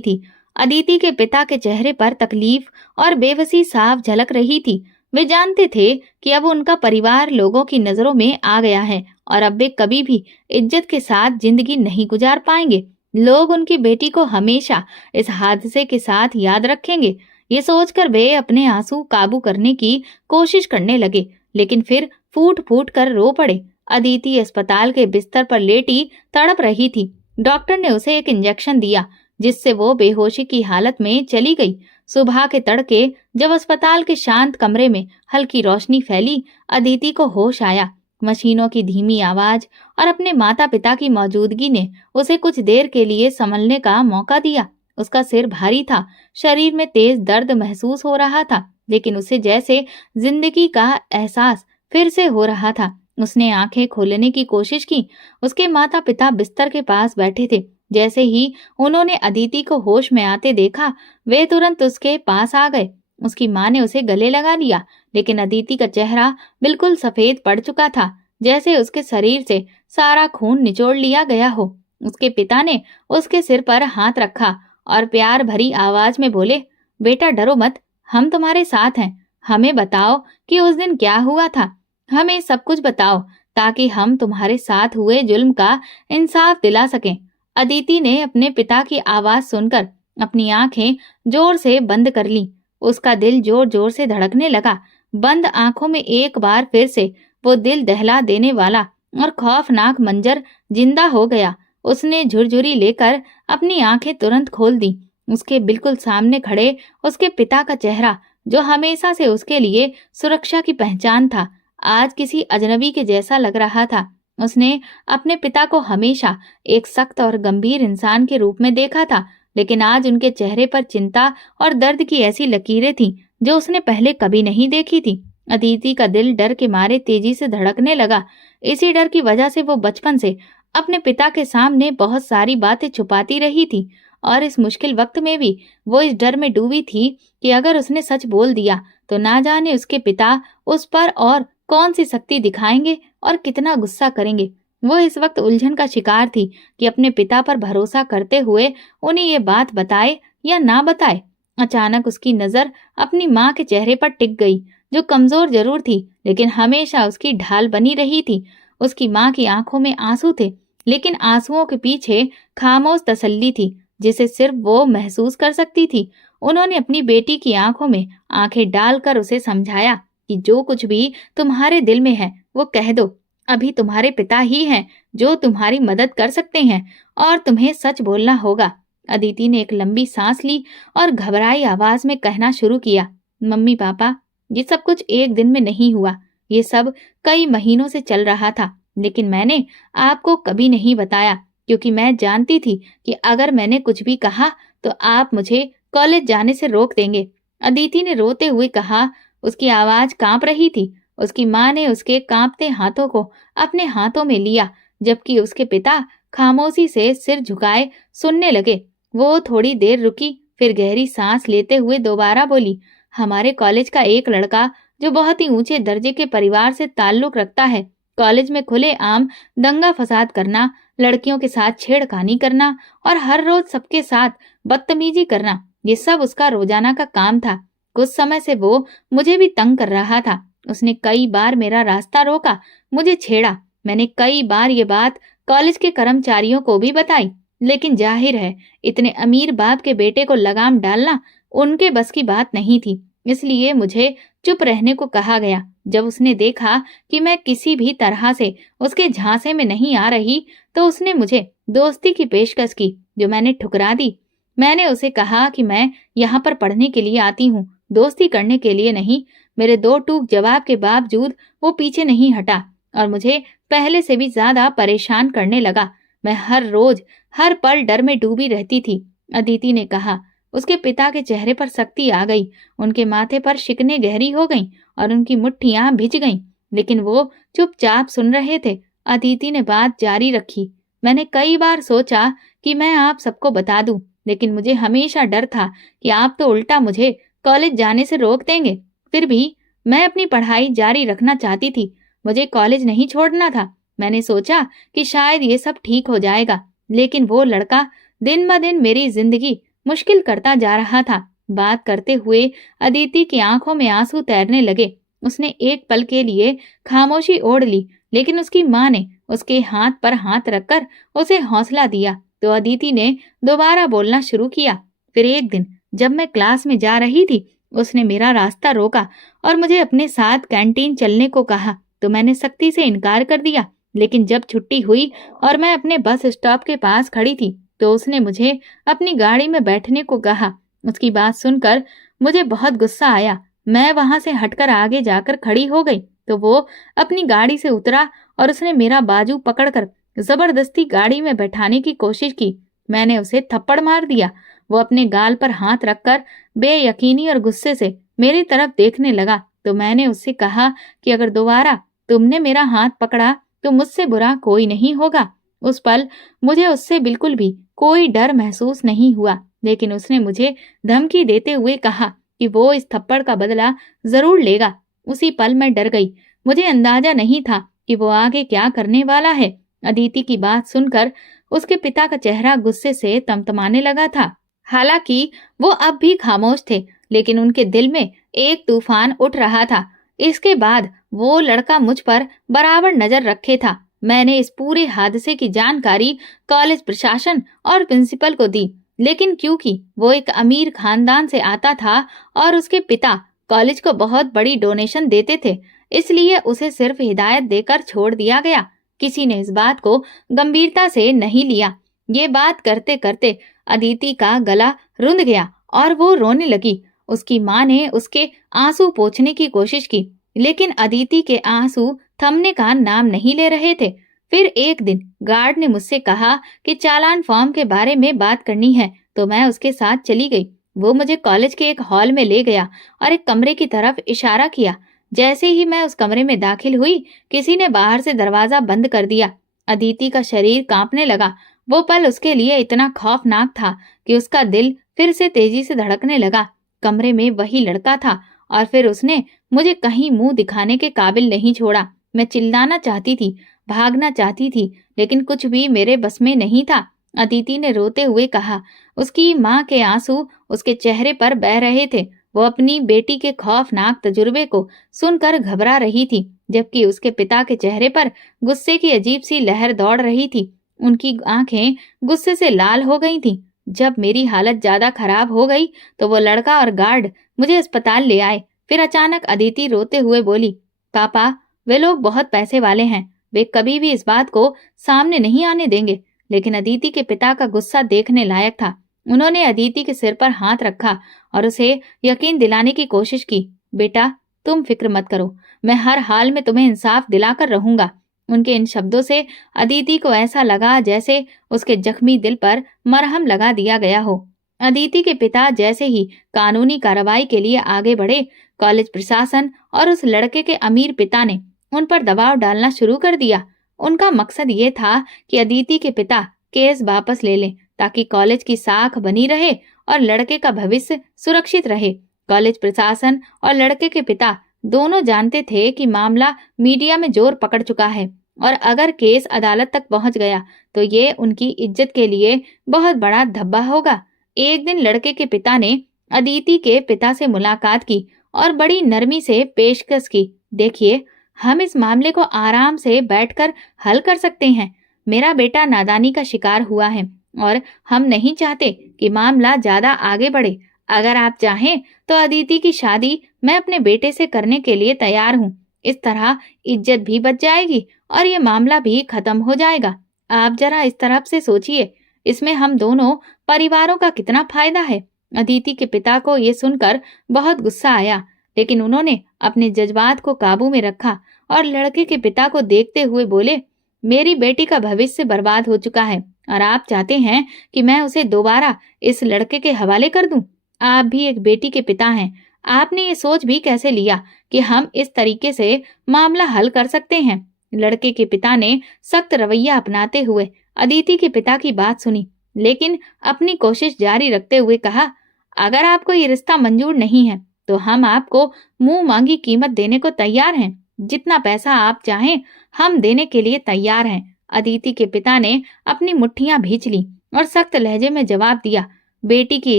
थी। अदिति के पिता के चेहरे पर तकलीफ और बेबसी साफ झलक रही थी। वे जानते थे कि अब उनका परिवार लोगों की नजरों में आ गया है और अब वे कभी भी इज्जत के साथ जिंदगी नहीं गुजार पाएंगे। लोग उनकी बेटी को हमेशा इस हादसे के साथ याद रखेंगे। ये सोचकर वे अपने आंसू काबू करने की कोशिश करने लगे, लेकिन फिर फूट फूट कर रो पड़े। अदिति अस्पताल के बिस्तर पर लेटी तड़प रही थी। डॉक्टर ने उसे एक इंजेक्शन दिया, जिससे वो बेहोशी की हालत में चली गई। सुबह के तड़के जब अस्पताल के शांत कमरे में हल्की रोशनी फैली, अदिति को होश आया। मशीनों की धीमी आवाज और अपने माता पिता की मौजूदगी ने उसे कुछ देर के लिए संभलने का मौका दिया। उसका सिर भारी था, शरीर में तेज दर्द महसूस हो रहा था, लेकिन उसे जैसे जिंदगी का एहसास फिर से हो रहा था। उसने आंखें खोलने की कोशिश की। उसके माता पिता बिस्तर के पास बैठे थे। जैसे ही उन्होंने अदिति को होश में आते देखा, वे तुरंत उसके पास आ गए। उसकी माँ ने उसे गले लगा लिया, लेकिन अदिति का चेहरा बिल्कुल सफेद पड़ चुका था, जैसे उसके शरीर से सारा खून निचोड़ लिया गया हो। उसके पिता ने उसके सिर पर हाथ रखा और प्यार भरी आवाज में बोले, बेटा डरो मत, हम तुम्हारे साथ हैं। हमें बताओ कि उस दिन क्या हुआ था। हमें सब कुछ बताओ ताकि हम तुम्हारे साथ हुए जुल्म का इंसाफ दिला सकें। अदिति ने अपने पिता की आवाज सुनकर अपनी आंखें जोर से बंद कर ली। उसका दिल जोर जोर से धड़कने लगा। बंद आंखों में एक बार फिर से वो दिल दहला देने वाला और खौफनाक मंजर जिंदा हो गया। उसने झुरझुरी लेकर अपनी आंखें तुरंत खोल दी। उसके बिल्कुल सामने खड़े उसके पिता का चेहरा, जो हमेशा से उसके लिए सुरक्षा की पहचान था, आज किसी अजनबी के जैसा लग रहा था। उसने अपने पिता को हमेशा एक सख्त और गंभीर इंसान के रूप में देखा था, लेकिन आज उनके चेहरे पर चिंता और दर्द की ऐसी लकीरें थीं जो उसने पहले कभी नहीं देखी थी। अदिति का दिल डर के मारे तेजी से धड़कने लगा। इसी डर की वजह से वो बचपन से अपने पिता के सामने बहुत सारी बातें छुपाती रही थी और इस मुश्किल वक्त में भी वो इस डर में डूबी थी कि अगर उसने सच बोल दिया तो ना जाने उसके पिता उस पर और कौन सी शक्ति दिखाएंगे और कितना गुस्सा करेंगे। वो इस वक्त उलझन का शिकार थी कि अपने पिता पर भरोसा करते हुए उन्हें ये बात बताए या ना बताए। अचानक उसकी नजर अपनी माँ के चेहरे पर टिक गई, जो कमजोर जरूर थी लेकिन हमेशा उसकी ढाल बनी रही थी। उसकी माँ की आंखों में आंसू थे, लेकिन आंसुओं के पीछे खामोश तसल्ली थी जिसे सिर्फ वो महसूस कर सकती थी। उन्होंने अपनी बेटी की आंखों में आंखें डालकर उसे समझाया कि जो कुछ भी तुम्हारे दिल में है वो कह दो। अभी तुम्हारे पिता ही हैं जो तुम्हारी मदद कर सकते हैं और तुम्हें सच बोलना होगा। अदिति ने एक लंबी सांस ली और घबराई आवाज में कहना शुरू किया, मम्मी पापा, ये सब कुछ एक दिन में नहीं हुआ। ये सब कई महीनों से चल रहा था, लेकिन मैंने आपको कभी नहीं बताया क्योंकि मैं जानती थी कि अगर मैंने कुछ भी कहा तो आप मुझे कॉलेज जाने से रोक देंगे। अदिति ने रोते हुए कहा। उसकी आवाज कांप रही थी। उसकी माँ ने उसके कांपते हाथों को अपने हाथों में लिया, जबकि उसके पिता खामोशी से सिर झुकाए सुनने लगे। वो थोड़ी देर रुकी, फिर गहरी सांस लेते हुए दोबारा बोली, हमारे कॉलेज का एक लड़का जो बहुत ही ऊंचे दर्जे के परिवार से ताल्लुक रखता है, कॉलेज में खुलेआम दंगा फसाद करना, लड़कियों के साथ छेड़खानी करना और हर रोज सबके साथ बदतमीजी करना, ये सब उसका रोजाना का काम था। कुछ समय से वो मुझे भी तंग कर रहा था। उसने कई बार मेरा रास्ता रोका, मुझे छेड़ा। मैंने कई बार ये बात कॉलेज के कर्मचारियों को भी बताई, लेकिन जाहिर है इतने अमीर बाप के बेटे को लगाम डालना उनके बस की बात नहीं थी, इसलिए मुझे चुप रहने को कहा गया। जब उसने देखा कि मैं किसी भी तरह से उसके झांसे में नहीं आ रही, तो उसने मुझे दोस्ती की पेशकश की, जो मैंने ठुकरा दी। मैंने उसे कहा कि मैं यहाँ पर पढ़ने के लिए आती हूँ, दोस्ती करने के लिए नहीं। मेरे दो टूक जवाब के बावजूद वो पीछे नहीं हटा और मुझे पहले से भी ज्यादा परेशान करने लगा। मैं हर रोज हर पल डर में डूबी रहती थी। अदिति ने कहा। उसके पिता के चेहरे पर सख्ती आ गई, उनके माथे पर शिकने गहरी हो गईं और उनकी मुट्ठियां भिज गईं, लेकिन वो चुपचाप सुन रहे थे। अदिति ने बात जारी रखी, मैंने कई बार सोचा कि मैं आप सबको बता दूं, लेकिन मुझे हमेशा डर था कि आप तो उल्टा मुझे कॉलेज जाने से रोक देंगे। फिर भी मैं अपनी पढ़ाई जारी रखना चाहती थी, मुझे कॉलेज नहीं छोड़ना था। मैंने सोचा कि शायद ये सब ठीक हो जाएगा, लेकिन वो लड़का दिन ब दिन मेरी जिंदगी मुश्किल करता जा रहा था। बात करते हुए अदिति की आंखों में आंसू तैरने लगे। उसने एक पल के लिए खामोशी ओढ़ ली, लेकिन उसकी माँ ने उसके हाथ पर हाथ रखकर उसे हौसला दिया तो अदिति ने दोबारा बोलना शुरू किया। फिर एक दिन जब मैं क्लास में जा रही थी, उसने मेरा रास्ता रोका और मुझे अपने साथ कैंटीन चलने को कहा, तो मैंने सख्ती से इनकार कर दिया। लेकिन जब छुट्टी हुई और मैं अपने बस स्टॉप के पास खड़ी थी, तो उसने मुझे अपनी गाड़ी में बैठने को कहा। उसकी बात सुनकर मुझे बहुत गुस्सा आया। मैं वहां से हटकर आगे जाकर खड़ी हो गई, तो वो अपनी गाड़ी से उतरा और उसने मेरा बाजू पकड़कर जबरदस्ती गाड़ी में बैठाने की कोशिश की। मैंने उसे थप्पड़ मार दिया। वो अपने गाल पर हाथ रखकर बेयकीनी और गुस्से से मेरी तरफ देखने लगा, तो मैंने उससे कहा कि अगर दोबारा तुमने मेरा हाथ पकड़ा तो मुझसे बुरा कोई नहीं होगा। उस पल मुझे उससे बिल्कुल भी कोई डर महसूस नहीं हुआ, लेकिन उसने मुझे धमकी देते हुए कहा कि वो इस थप्पड़ का बदला जरूर लेगा। उसी पल मैं डर गई। मुझे अंदाजा नहीं था कि वो आगे क्या करने वाला है। अदिति की बात सुनकर उसके पिता का चेहरा गुस्से से तमतमाने लगा था। हालांकि वो अब भी खामोश थे, लेकिन उनके दिल में एक तूफान उठ रहा था। इसके बाद वो लड़का मुझ पर बराबर नजर रखे था। मैंने इस पूरे हादसे की जानकारी कॉलेज प्रशासन और प्रिंसिपल को दी, लेकिन क्योंकि वो एक अमीर खानदान से आता था और उसके पिता कॉलेज को बहुत बड़ी डोनेशन देते थे, इसलिए उसे सिर्फ हिदायत देकर छोड़ दिया गया। किसी ने इस बात को गंभीरता से नहीं लिया। ये बात करते करते अदिति का गला रुंध गया और वो रोने लगी। उसकी माँ ने उसके आंसू पोंछने की कोशिश की, लेकिन अदिति के आंसू थमने का नाम नहीं ले रहे थे। फिर एक दिन गार्ड ने मुझसे कहा कि चालान फॉर्म के बारे में बात करनी है, तो मैं उसके साथ चली गई। वो मुझे कॉलेज के एक हॉल में ले गया और एक कमरे की तरफ इशारा किया। जैसे ही मैं उस कमरे में दाखिल हुई, किसी ने बाहर से दरवाजा बंद कर दिया। अदिति का शरीर कांपने लगा। वो पल उसके लिए इतना खौफनाक था कि उसका दिल फिर से तेजी से धड़कने लगा। कमरे में वही लड़का था और फिर उसने मुझे कहीं मुंह दिखाने के काबिल नहीं छोड़ा। मैं चिल्लाना चाहती थी, भागना चाहती थी, लेकिन कुछ भी मेरे बस में नहीं था। अदिति ने रोते हुए कहा। उसकी माँ के आंसू उसके चेहरे पर बह रहे थे। वो अपनी बेटी के खौफनाक तजुर्बे को सुनकर घबरा रही थी, जबकि उसके पिता के चेहरे पर गुस्से की अजीब सी लहर दौड़ रही थी। उनकी आंखें गुस्से से लाल हो गई थीं। जब मेरी हालत ज्यादा खराब हो गई तो वो लड़का और गार्ड मुझे अस्पताल ले आए। फिर अचानक अदिति रोते हुए बोली, पापा, वे लोग बहुत पैसे वाले हैं, वे कभी भी इस बात को सामने नहीं आने देंगे। लेकिन अदिति के पिता का गुस्सा देखने लायक था। उन्होंने अदिति के सिर पर हाथ रखा और उसे यकीन दिलाने की कोशिश की। बेटा, तुम फिक्र मत करो, मैं हर हाल में तुम्हें इंसाफ दिलाकर रहूंगा। उनके इन शब्दों से अदिति को ऐसा लगा जैसे उसके जख्मी दिल पर मरहम लगा दिया गया हो। अदिति के पिता जैसे ही कानूनी कार्रवाई के लिए आगे बढ़े, कॉलेज प्रशासन और उस लड़के के अमीर पिता ने उन पर दबाव डालना शुरू कर दिया। उनका मकसद ये था कि अदिति के पिता केस वापस ले लें, ताकि कॉलेज की साख बनी रहे और लड़के का भविष्य सुरक्षित रहे। कॉलेज प्रशासन और लड़के के पिता दोनों जानते थे कि मामला मीडिया में जोर पकड़ चुका है और अगर केस अदालत तक पहुंच गया तो ये उनकी इज्जत के लिए बहुत बड़ा धब्बा होगा। एक दिन लड़के के पिता ने अदिति के पिता से मुलाकात की और बड़ी नरमी से पेशकश की, देखिए, हम इस मामले को आराम से बैठकर हल कर सकते हैं। मेरा बेटा नादानी का शिकार हुआ है और हम नहीं चाहते कि मामला ज्यादा आगे बढ़े। अगर आप चाहें तो अदिति की शादी मैं अपने बेटे से करने के लिए तैयार हूँ। इस तरह इज्जत भी बच जाएगी और ये मामला भी खत्म हो जाएगा। आप जरा इस तरफ से सोचिए, इसमें हम दोनों परिवारों का कितना फायदा है। अदिति के पिता को ये सुनकर बहुत गुस्सा आया, लेकिन उन्होंने अपने जज्बात को काबू में रखा और लड़के के पिता को देखते हुए बोले, मेरी बेटी का भविष्य बर्बाद हो चुका है और आप चाहते हैं कि मैं उसे दोबारा इस लड़के के हवाले कर दूं। आप भी एक बेटी के पिता हैं। आपने ये सोच भी कैसे लिया कि हम इस तरीके से मामला हल कर सकते हैं। लड़के के पिता ने सख्त रवैया अपनाते हुए अदिति के पिता की बात सुनी, लेकिन अपनी कोशिश जारी रखते हुए कहा, अगर आपको ये रिश्ता मंजूर नहीं है तो हम आपको मुंह मांगी कीमत देने को तैयार हैं। जितना पैसा आप चाहें हम देने के लिए तैयार हैं। अदिति के पिता ने अपनी मुट्ठियां भींच ली और सख्त लहजे में जवाब दिया, बेटी की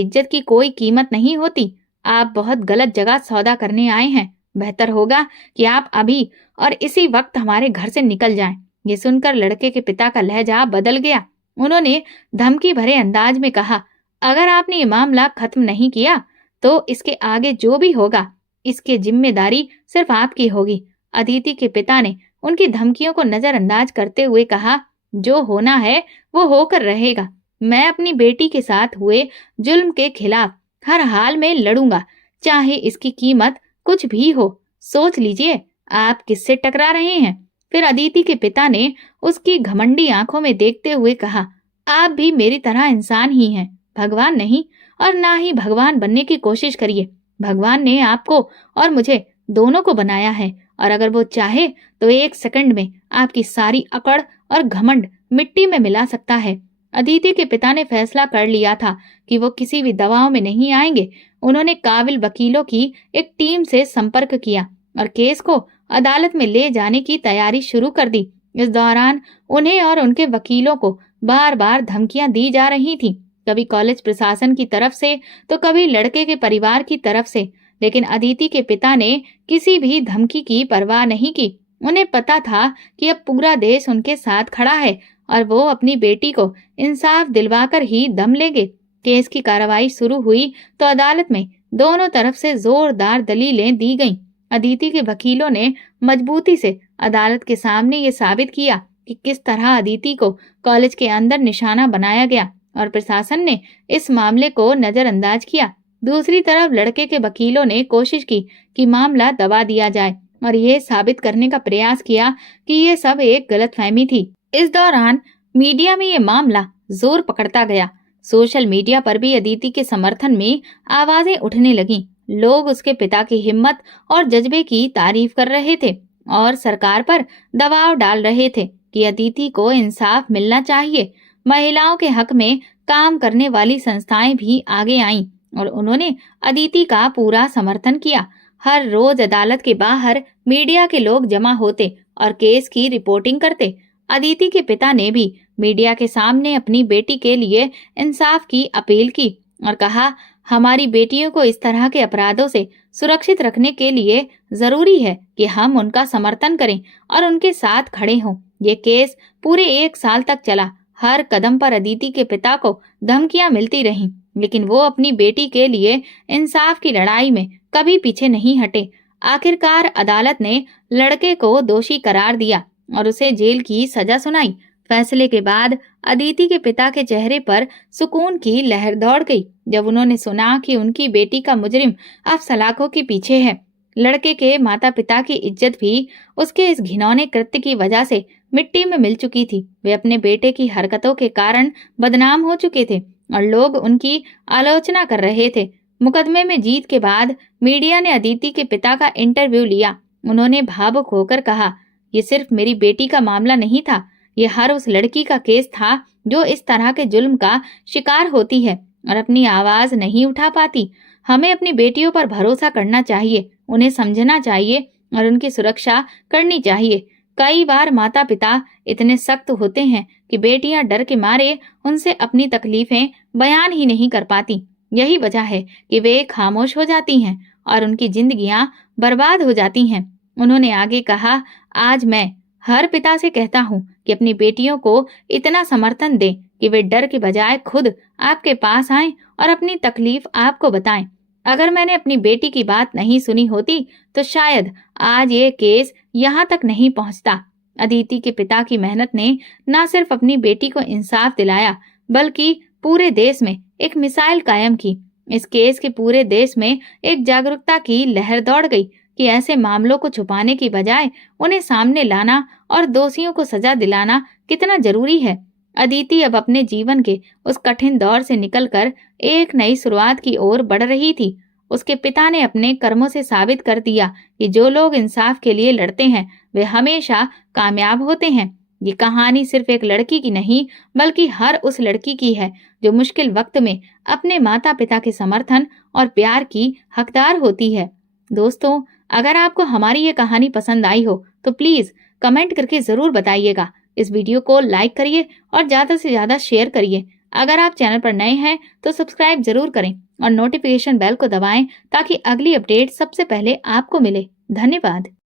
इज्जत की कोई कीमत नहीं होती। आप बहुत गलत जगह सौदा करने आए हैं। बेहतर होगा कि आप अभी और इसी वक्त हमारे घर से निकल जाएं। ये सुनकर लड़के के पिता का लहजा बदल गया। उन्होंने धमकी भरे अंदाज में कहा, अगर आपने ये मामला खत्म नहीं किया तो इसके आगे जो भी होगा इसकी जिम्मेदारी सिर्फ आपकी होगी। अदिति के पिता ने उनकी धमकियों को नजरअंदाज करते हुए कहा, जो होना है वो होकर रहेगा। मैं अपनी बेटी के साथ हुए जुल्म के खिलाफ हर हाल में लड़ूंगा, चाहे इसकी कीमत कुछ भी हो। सोच लीजिए, आप किससे टकरा रहे हैं। फिर अदिति के पिता ने उसकी घमंडी आंखों में देखते हुए कहा, आप भी मेरी तरह इंसान ही हैं, भगवान नहीं, और ना ही भगवान बनने की कोशिश करिए। भगवान ने आपको और मुझे दोनों को बनाया है और अगर वो चाहे तो 1 सेकंड में आपकी सारी अकड़ और घमंड मिट्टी में मिला सकता है। अदिति के पिता ने फैसला कर लिया था कि वो किसी भी दबाव में नहीं आएंगे। उन्होंने काबिल वकीलों की एक टीम से संपर्क किया और केस को अदालत में ले जाने की तैयारी शुरू कर दी। इस दौरान उन्हें और उनके वकीलों को बार बार धमकियां दी जा रही थी, कभी कॉलेज प्रशासन की तरफ से तो कभी लड़के के परिवार की तरफ से। लेकिन अदिति के पिता ने किसी भी धमकी की परवाह नहीं की। उन्हें पता था कि अब पूरा देश उनके साथ खड़ा है और वो अपनी बेटी को इंसाफ दिलवाकर ही दम लेंगे। केस की कार्रवाई शुरू हुई तो अदालत में दोनों तरफ से जोरदार दलीलें दी गईं। अदिति के वकीलों ने मजबूती से अदालत के सामने ये साबित किया कि किस तरह अदिति को कॉलेज के अंदर निशाना बनाया गया और प्रशासन ने इस मामले को नजरअंदाज किया। दूसरी तरफ लड़के के वकीलों ने कोशिश की कि मामला दबा दिया जाए और ये साबित करने का प्रयास किया कि ये सब एक गलतफहमी थी। इस दौरान मीडिया में ये मामला जोर पकड़ता गया। सोशल मीडिया पर भी अदिति के समर्थन में आवाजें उठने लगीं। लोग उसके पिता की हिम्मत और जज्बे की तारीफ कर रहे थे और सरकार पर दबाव डाल रहे थे। कि अदिति को इंसाफ मिलना चाहिए। महिलाओं के हक में काम करने वाली संस्थाएं भी आगे आईं और उन्होंने अदिति का पूरा समर्थन किया। हर रोज अदालत के बाहर मीडिया के लोग जमा होते और केस की रिपोर्टिंग करते। अदिति के पिता ने भी मीडिया के सामने अपनी बेटी के लिए इंसाफ की अपील की और कहा, हमारी बेटियों को इस तरह के अपराधों से सुरक्षित रखने के लिए जरूरी है कि हम उनका समर्थन करें और उनके साथ खड़े हों। ये केस पूरे 1 साल तक चला। हर कदम पर अदिति के पिता को धमकियां मिलती रहीं, लेकिन वो अपनी बेटी के लिए इंसाफ की लड़ाई में कभी पीछे नहीं हटे। आखिरकार अदालत ने लड़के को दोषी करार दिया और उसे जेल की सजा सुनाई। फैसले के बाद अदिति के पिता के चेहरे पर सुकून की लहर दौड़ गई जब उन्होंने सुना कि उनकी बेटी का मुजरिम अब सलाखों के पीछे है। लड़के के माता पिता की इज्जत भी उसके इस घिनौने कृत्य की वजह से मिट्टी में मिल चुकी थी। वे अपने बेटे की हरकतों के कारण बदनाम हो चुके थे और लोग उनकी आलोचना कर रहे थे। मुकदमे में जीत के बाद मीडिया ने अदिति के पिता का इंटरव्यू लिया। उन्होंने भावुक होकर कहा, ये सिर्फ मेरी बेटी का मामला नहीं था, ये हर उस लड़की का केस था जो इस तरह के जुल्म का शिकार होती है और अपनी आवाज नहीं उठा पाती। हमें अपनी बेटियों पर भरोसा करना चाहिए, उन्हें समझना चाहिए और उनकी सुरक्षा करनी चाहिए। कई बार माता पिता इतने सख्त होते हैं कि बेटियां डर के मारे उनसे अपनी तकलीफें बयान ही नहीं कर पाती। यही वजह है कि वे खामोश हो जाती हैं और उनकी जिंदगियां बर्बाद हो जाती हैं। उन्होंने आगे कहा, आज मैं हर पिता से कहता हूँ कि अपनी बेटियों को इतना समर्थन दें कि वे डर के बजाय खुद आपके पास आएं और अपनी तकलीफ आपको बताएं। अगर मैंने अपनी बेटी की बात नहीं सुनी होती तो शायद आज ये केस यहाँ तक नहीं पहुँचता। अदिति के पिता की मेहनत ने न सिर्फ अपनी बेटी को इंसाफ दिलाया बल्कि पूरे देश में एक मिसाल कायम की। इस केस के पूरे देश में एक जागरूकता की लहर दौड़ गई कि ऐसे मामलों को छुपाने की बजाय उन्हें सामने लाना और दोषियों को सजा दिलाना कितना जरूरी है। अदिति अब अपने जीवन के उस कठिन दौर से निकलकर एक नई शुरुआत की ओर बढ़ रही थी। उसके पिता ने अपने कर्मों से साबित कर दिया कि जो लोग इंसाफ के लिए लड़ते हैं वे हमेशा कामयाब होते हैं। ये कहानी सिर्फ एक लड़की की नहीं बल्कि हर उस लड़की की है जो मुश्किल वक्त में अपने माता पिता के समर्थन और प्यार की हकदार होती है। दोस्तों, अगर आपको हमारी ये कहानी पसंद आई हो तो प्लीज कमेंट करके जरूर बताइएगा। इस वीडियो को लाइक करिए और ज्यादा से ज्यादा शेयर करिए। अगर आप चैनल पर नए हैं तो सब्सक्राइब जरूर करें और नोटिफिकेशन बेल को दबाएं ताकि अगली अपडेट सबसे पहले आपको मिले। धन्यवाद।